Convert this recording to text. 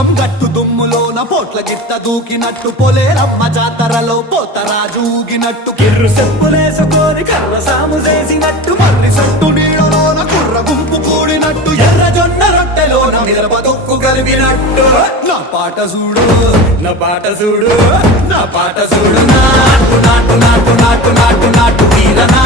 పొలం గట్టు దుమ్ములోన పోట్ల గిట్ట దూకినట్టు పొలేరమ్మ జాతరలో పోతరాజు ఊగినట్టు కిర్రు చెప్పులేసుకొని కర్ర సాము చేసినట్టు మర్రి సట్టు నీడలోన కుర్ర గుంపు కూడినట్టు ఎర్ర జొన్న రొట్టెలోన మిరప దొక్కు కలిపినట్టు నా పాట చూడు నా పాట చూడు నా పాట చూడు నాటు నాటు నాటు నాటు నాటు నాటు వీరనా